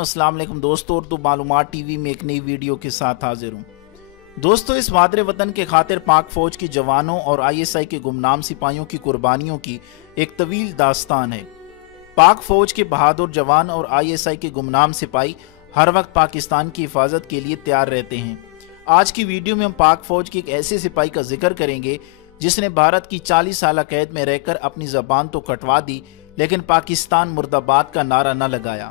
अस्सलाम वालेकुम दोस्तों, उर्दू मालूमात टीवी में एक नई वीडियो के साथ हाजिर हूँ। दोस्तों, इस मादरे वतन के खातिर पाक फौज की जवानों और ISI के गुमनाम सिपाहियों की कुर्बानियों की एक तवील दास्तान है। पाक फौज के बहादुर जवान और ISI के गुमनाम सिपाही हर वक्त पाकिस्तान की हिफाजत के लिए तैयार रहते हैं। आज की वीडियो में हम पाक फौज के एक ऐसे सिपाही का जिक्र करेंगे जिसने भारत की 40 साल कैद में रहकर अपनी ज़बान तो कटवा दी, लेकिन पाकिस्तान मुर्दाबाद का नारा न लगाया।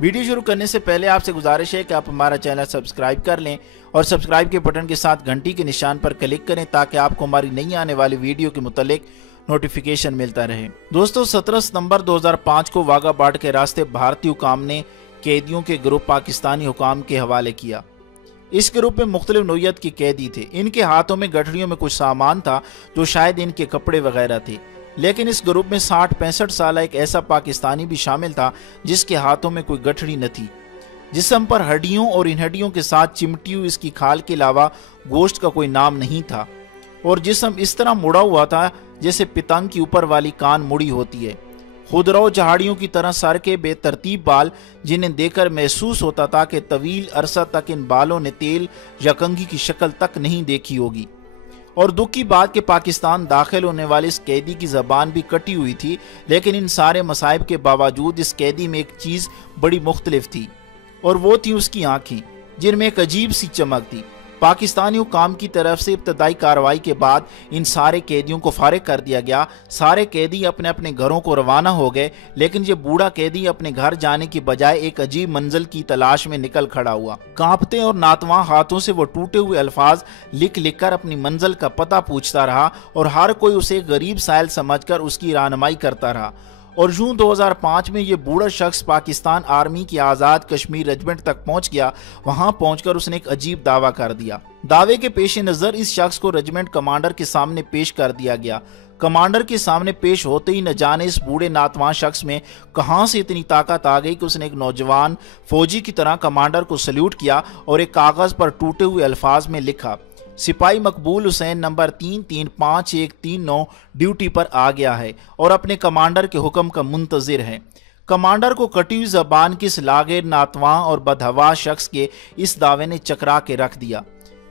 वीडियो शुरू करने से पहले आपसे गुजारिश है कि आप हमारा चैनल सब्सक्राइब कर लें और सब्सक्राइब के बटन के साथ घंटी के निशान पर क्लिक करें ताकि आपको हमारी नई आने वाली वीडियो के मुतालिक नोटिफिकेशन मिलता रहे। दोस्तों, 17 सितंबर 2005 को वाघा बॉर्डर के रास्ते भारतीय हुकाम ने कैदियों के ग्रुप पाकिस्तानी हुकाम के हवाले किया। इस ग्रुप में मुख्तलिफ नौइयत के कैदी थे। इनके हाथों में गठरियों में कुछ सामान था जो शायद इनके कपड़े वगैरह थे, लेकिन इस ग्रुप में 60-65 साल एक ऐसा पाकिस्तानी भी शामिल था जिसके हाथों में कोई गठरी न थी। जिस्म पर हड्डियों और इन हड्डियों के साथ चिमटी हुई इसकी खाल के अलावा गोश्त का कोई नाम नहीं था, और जिस्म इस तरह मुड़ा हुआ था जैसे पितंग की ऊपर वाली कान मुड़ी होती है। खुदरो झाड़ियों की तरह सर के बेतरतीब बाल, जिन्हें देखकर महसूस होता था कि तवील अरसा तक इन बालों ने तेल या कंघी की शक्ल तक नहीं देखी होगी। और दुख की बात कि पाकिस्तान दाखिल होने वाले इस कैदी की ज़बान भी कटी हुई थी, लेकिन इन सारे मसाइब के बावजूद इस कैदी में एक चीज़ बड़ी मुख्तलिफ थी, और वो थी उसकी आँखें, जिनमें एक अजीब सी चमक थी। पाकिस्तानी हुकाम की तरफ से इब्तदाई कार्रवाई के बाद इन सारे कैदियों को फारिग कर दिया गया। सारे कैदी अपने अपने घरों को रवाना हो गए, लेकिन ये बूढ़ा कैदी अपने घर जाने की बजाय एक अजीब मंजिल की तलाश में निकल खड़ा हुआ। कांपते और नातवां हाथों से वो टूटे हुए अल्फाज लिख लिख कर अपनी मंजिल का पता पूछता रहा, और हर कोई उसे गरीब साइल समझकर उसकी रहनुमाई करता रहा। और यूं 2005 में ये बूढ़ा शख्स पाकिस्तान आर्मी की आज़ाद कश्मीर रेजिमेंट तक पहुंच गया। वहां पहुंचकर उसने एक अजीब दावा कर दिया। दावे के पेश नज़र इस शख्स को रेजिमेंट कमांडर के सामने पेश कर दिया गया। कमांडर के सामने पेश होते ही न जाने इस बूढ़े नातवान शख्स में कहां से इतनी ताकत आ गई कि उसने एक नौजवान फौजी की तरह कमांडर को सल्यूट किया और एक कागज़ पर टूटे हुए अल्फाज में लिखा, सिपाही मकबूल हुसैन नंबर 335139 ड्यूटी पर आ गया है और अपने कमांडर के हुक्म का मुंतजिर है। कमांडर को कटी हुई जबान की इस लागिर, नातवां और बदहवा शख्स के इस दावे ने चकरा के रख दिया।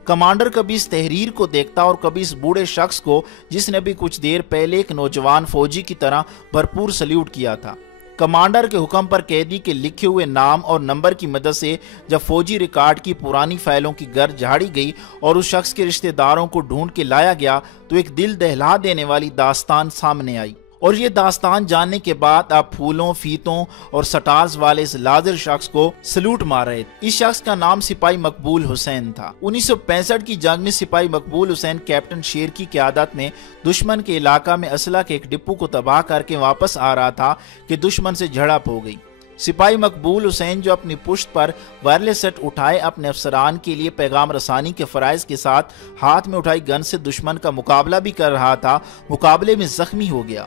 कमांडर कभी इस तहरीर को देखता और कभी इस बूढ़े शख्स को जिसने भी कुछ देर पहले एक नौजवान फौजी की तरह भरपूर सल्यूट किया था। कमांडर के हुक्म पर कैदी के लिखे हुए नाम और नंबर की मदद से जब फौजी रिकॉर्ड की पुरानी फाइलों की गर्द झाड़ी गई और उस शख्स के रिश्तेदारों को ढूंढ के लाया गया, तो एक दिल दहला देने वाली दास्तान सामने आई। और ये दास्तान जानने के बाद आप फूलों, फीतों और सटार्स वाले इस लाजिर शख्स को सल्यूट मार रहे थे। इस शख्स का नाम सिपाही मकबूल हुसैन था। 1965 की जंग में सिपाही मकबूल हुसैन कैप्टन शेर की क़यादत में दुश्मन के इलाका में असला के एक डिपो को तबाह करके वापस आ रहा था कि दुश्मन से झड़प हो गई। सिपाही मकबूल हुसैन, जो अपनी पुश्त पर वायरलेस सेट उठाए अपने अफसरान के लिए पैगाम रसानी के फ़राइज़ के साथ हाथ में उठाई गन से दुश्मन का मुकाबला भी कर रहा था, मुकाबले में जख्मी हो गया।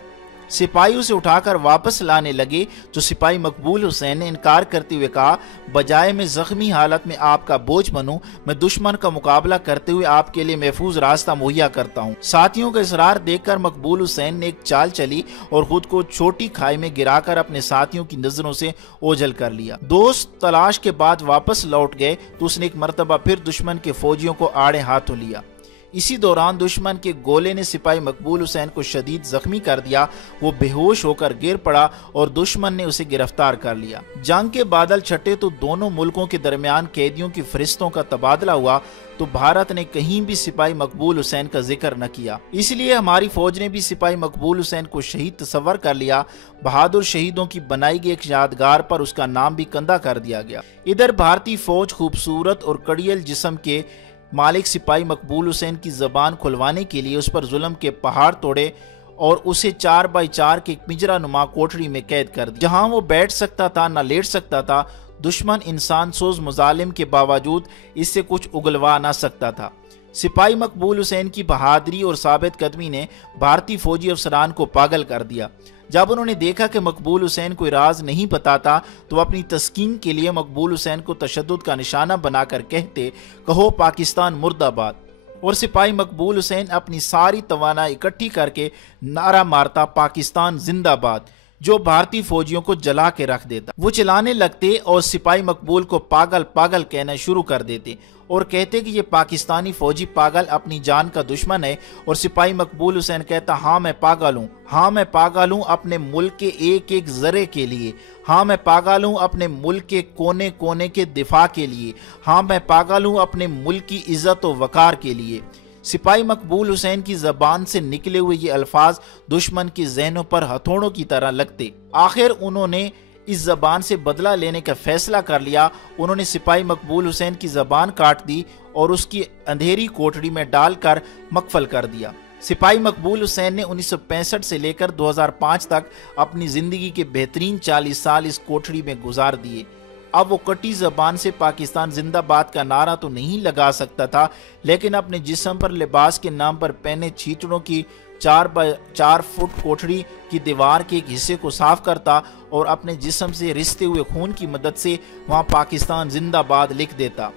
सिपाही उसे उठाकर वापस लाने लगे तो सिपाही मकबूल हुसैन ने इनकार करते हुए कहा, बजाय मैं जख्मी हालत में आपका बोझ बनूं, मैं दुश्मन का मुकाबला करते हुए आपके लिए महफूज रास्ता मुहैया करता हूं। साथियों का इसरार देखकर मकबूल हुसैन ने एक चाल चली और खुद को छोटी खाई में गिराकर अपने साथियों की नजरों से ओझल कर लिया। दोस्त तलाश के बाद वापस लौट गए तो उसने एक मरतबा फिर दुश्मन के फौजियों को आड़े हाथों लिया। इसी दौरान दुश्मन के गोले ने सिपाही मकबूल हुसैन को शदीद जख्मी कर दिया। वो बेहोश होकर गिर पड़ा और दुश्मन ने उसे गिरफ्तार कर लिया। जंग के बादल छटे तो दोनों मुल्कों के दरमियान कैदियों की फरिश्तों का तबादला हुआ, तो भारत ने कहीं भी सिपाही मकबूल हुसैन का जिक्र न किया। इसलिए हमारी फौज ने भी सिपाही मकबूल हुसैन को शहीद तस्वर कर लिया। बहादुर शहीदों की बनाई गई एक यादगार पर उसका नाम भी कंधा कर दिया गया। इधर भारतीय फौज खूबसूरत और कड़ियल जिस्म के मालिक सिपाही मकबूल हुसैन की ज़बान खुलवाने के लिए उस पर जुल्म के पहाड़ तोड़े और उसे 4x4 के एक पिंजरा नुमा कोठरी में कैद कर दिया, जहां वो बैठ सकता था ना लेट सकता था। दुश्मन इंसान सोज मुजालिम के बावजूद इससे कुछ उगलवा ना सकता था। सिपाही मकबूल हुसैन की बहादुरी और साबित कदमी ने भारतीय फौजी अफसरान को पागल कर दिया। जब उन्होंने देखा कि मकबूल हुसैन कोई राज नहीं बताता, तो अपनी तस्कीन के लिए मकबूल हुसैन को तशद्दुद का निशाना बनाकर कहते, कहो पाकिस्तान मुर्दाबाद। और सिपाही मकबूल हुसैन अपनी सारी तवाना इकट्ठी करके नारा मारता, पाकिस्तान जिंदाबाद। जो भारतीय फौजियों को जला के रख देता। वो चिल्लाने लगते और सिपाही मकबूल को पागल पागल कहना शुरू कर देते और कहते कि ये पाकिस्तानी फौजी पागल अपनी जान का दुश्मन है। और सिपाही मकबूल हुसैन कहता, हाँ मैं पागल हूँ, हाँ मैं पागल हूँ अपने मुल्क के एक एक जरे के लिए, हाँ मैं पागल हूँ अपने मुल्क के कोने कोने के दिफा के लिए, हाँ मैं पागल हूँ अपने मुल्क की इज्जत और वकार के लिए। सिपाही मकबूल हुसैन की ज़बान से निकले हुए ये अल्फाज दुश्मन के जहनों पर हथौड़ों की तरह लगते। आखिर उन्होंने इस ज़बान से बदला लेने का फैसला कर लिया। उन्होंने सिपाही मकबूल हुसैन की ज़बान काट दी और उसकी अंधेरी कोठरी में डालकर मकफल कर दिया। सिपाही मकबूल हुसैन ने 1965 से लेकर 2005 तक अपनी ज़िंदगी के बेहतरीन 40 साल इस कोठरी में गुजार दिए। अब वो कटी ज़बान से पाकिस्तान जिंदाबाद का नारा तो नहीं लगा सकता था, लेकिन अपने जिस्म पर लिबास के नाम पर पहने छींटड़ों की 4 बाय 4 फुट कोठरी की दीवार के एक हिस्से को साफ करता और अपने जिस्म से रिसते हुए खून की मदद से वहां पाकिस्तान जिंदाबाद लिख देता।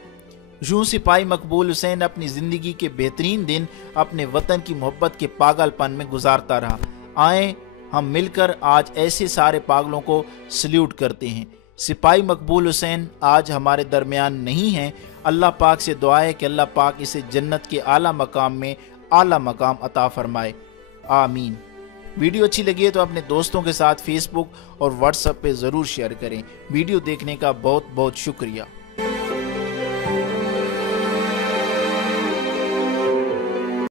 यूं सिपाही मकबूल हुसैन अपनी ज़िंदगी के बेहतरीन दिन अपने वतन की मोहब्बत के पागलपन में गुजारता रहा। आए हम मिलकर आज ऐसे सारे पागलों को सल्यूट करते हैं। सिपाही मकबूल हुसैन आज हमारे दरमियान नहीं हैं। अल्लाह पाक से दुआ है कि अल्लाह पाक इसे जन्नत के आला मकाम में आला मकाम अता फरमाए, आमीन। वीडियो अच्छी लगी है तो अपने दोस्तों के साथ फेसबुक और व्हाट्सएप पे ज़रूर शेयर करें। वीडियो देखने का बहुत बहुत शुक्रिया।